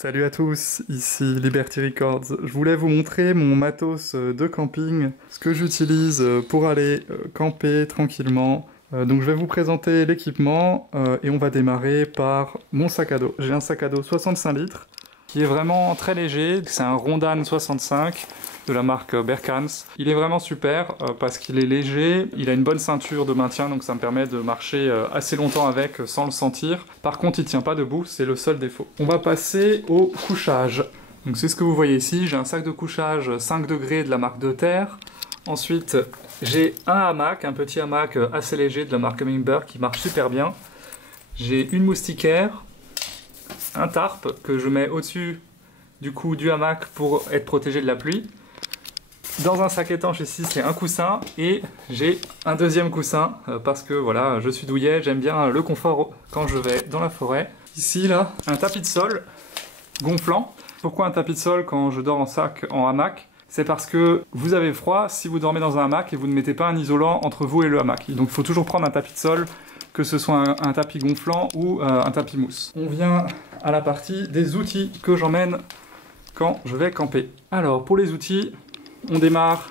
Salut à tous, ici Liberty Records. Je voulais vous montrer mon matos de camping, ce que j'utilise pour aller camper tranquillement. Donc je vais vous présenter l'équipement et on va démarrer par mon sac à dos. J'ai un sac à dos 65 litres qui est vraiment très léger, c'est un Rondan 65 de la marque Berkans. Il est vraiment super parce qu'il est léger, il a une bonne ceinture de maintien donc ça me permet de marcher assez longtemps avec sans le sentir. Par contre il tient pas debout, c'est le seul défaut. On va passer au couchage. Donc c'est ce que vous voyez ici, j'ai un sac de couchage 5 degrés de la marque De Terre. Ensuite j'ai un hamac, un petit hamac assez léger de la marque Humminbird qui marche super bien. J'ai une moustiquaire, un tarp que je mets au-dessus du hamac pour être protégé de la pluie. Dans un sac étanche ici, c'est un coussin et j'ai un deuxième coussin parce que voilà, je suis douillet, j'aime bien le confort quand je vais dans la forêt. Ici, là, un tapis de sol gonflant. Pourquoi un tapis de sol quand je dors en hamac? C'est parce que vous avez froid si vous dormez dans un hamac et vous ne mettez pas un isolant entre vous et le hamac. Donc il faut toujours prendre un tapis de sol, que ce soit un tapis gonflant ou un tapis mousse. On vient à la partie des outils que j'emmène quand je vais camper. Alors pour les outils, on démarre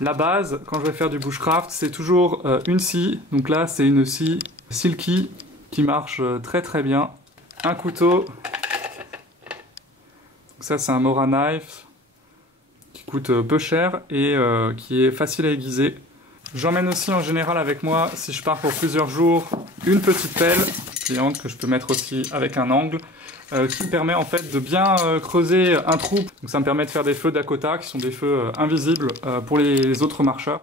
la base. Quand je vais faire du bushcraft, c'est toujours une scie. Donc là, c'est une scie silky qui marche très très bien. Un couteau. Donc ça, c'est un Mora Knife qui coûte peu cher et qui est facile à aiguiser. J'emmène aussi en général avec moi, si je pars pour plusieurs jours, une petite pelle pliante que je peux mettre aussi avec un angle. Qui me permet en fait de bien creuser un trou. Donc ça me permet de faire des feux Dakota qui sont des feux invisibles pour les autres marcheurs.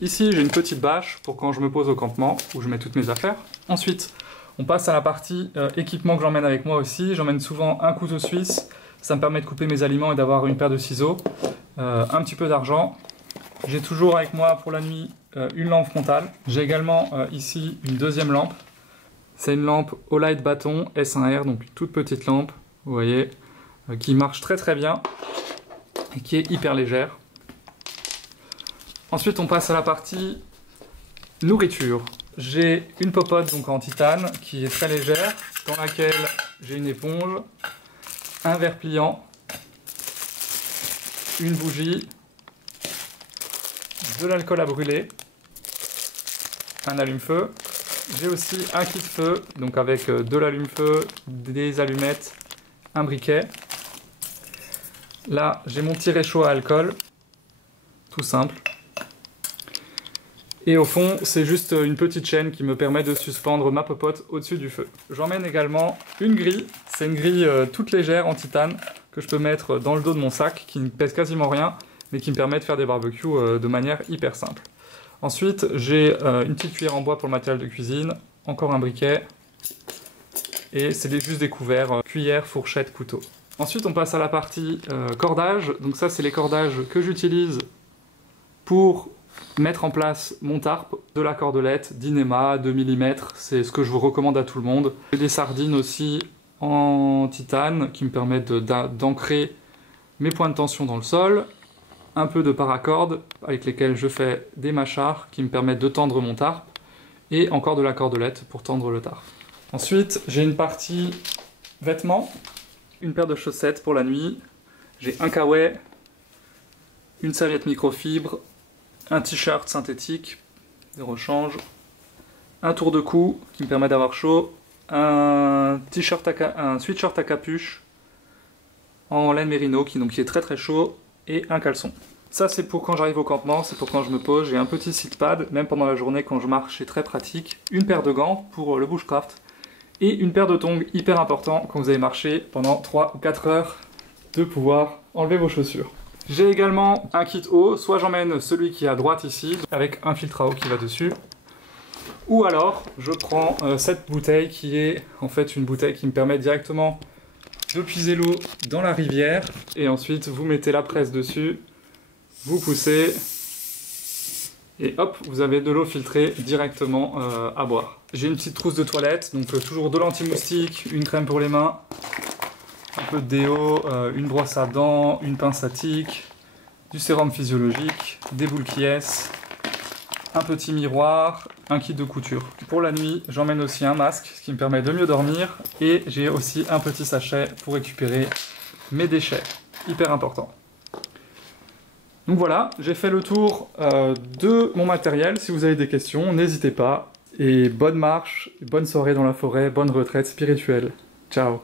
Ici j'ai une petite bâche pour quand je me pose au campement où je mets toutes mes affaires. Ensuite on passe à la partie équipement que j'emmène avec moi aussi. J'emmène souvent un couteau suisse, ça me permet de couper mes aliments et d'avoir une paire de ciseaux. Un petit peu d'argent. J'ai toujours avec moi pour la nuit une lampe frontale. J'ai également ici une deuxième lampe. C'est une lampe Olight bâton S1R, donc une toute petite lampe, vous voyez, qui marche très très bien et qui est hyper légère. Ensuite, on passe à la partie nourriture. J'ai une popote donc en titane qui est très légère, dans laquelle j'ai une éponge, un verre pliant, une bougie, de l'alcool à brûler, un allume-feu. J'ai aussi un kit feu, donc avec de l'allume-feu, des allumettes, un briquet. Là, j'ai mon petit réchaud à alcool, tout simple. Et au fond, c'est juste une petite chaîne qui me permet de suspendre ma popote au-dessus du feu. J'emmène également une grille, c'est une grille toute légère en titane que je peux mettre dans le dos de mon sac, qui ne pèse quasiment rien, mais qui me permet de faire des barbecues de manière hyper simple. Ensuite, j'ai une petite cuillère en bois pour le matériel de cuisine, encore un briquet, et c'est juste des couverts, cuillère, fourchette, couteau. Ensuite, on passe à la partie cordage. Donc ça, c'est les cordages que j'utilise pour mettre en place mon tarp, de la cordelette, d'Inema, 2 mm, c'est ce que je vous recommande à tout le monde. J'ai des sardines aussi en titane qui me permettent d'ancrer mes points de tension dans le sol. Un peu de paracord avec lesquels je fais des machards qui me permettent de tendre mon tarp et encore de la cordelette pour tendre le tarp. Ensuite, j'ai une partie vêtements, une paire de chaussettes pour la nuit, j'ai un kawaii, une serviette microfibre, un t-shirt synthétique de rechange, un tour de cou qui me permet d'avoir chaud, un sweatshirt à capuche en laine mérino qui est très très chaud, et un caleçon. Ça c'est pour quand j'arrive au campement, c'est pour quand je me pose. J'ai un petit sit pad, même pendant la journée quand je marche, c'est très pratique. Une paire de gants pour le bushcraft et une paire de tongs, hyper important quand vous avez marché pendant 3 ou 4 heures, de pouvoir enlever vos chaussures. J'ai également un kit eau, soit j'emmène celui qui est à droite ici, avec un filtre à eau qui va dessus, ou alors je prends cette bouteille qui est en fait une bouteille qui me permet directement de puiser l'eau dans la rivière et ensuite vous mettez la presse dessus, vous poussez et hop, vous avez de l'eau filtrée directement à boire. J'ai une petite trousse de toilette, donc toujours de l'anti-moustique, une crème pour les mains, un peu de déo, une brosse à dents, une pince à tic, du sérum physiologique, des boules qui un petit miroir, un kit de couture. Pour la nuit, j'emmène aussi un masque, ce qui me permet de mieux dormir, et j'ai aussi un petit sachet pour récupérer mes déchets, hyper important. Donc voilà, j'ai fait le tour de mon matériel. Si vous avez des questions, n'hésitez pas. Et bonne marche, bonne soirée dans la forêt, bonne retraite spirituelle. Ciao.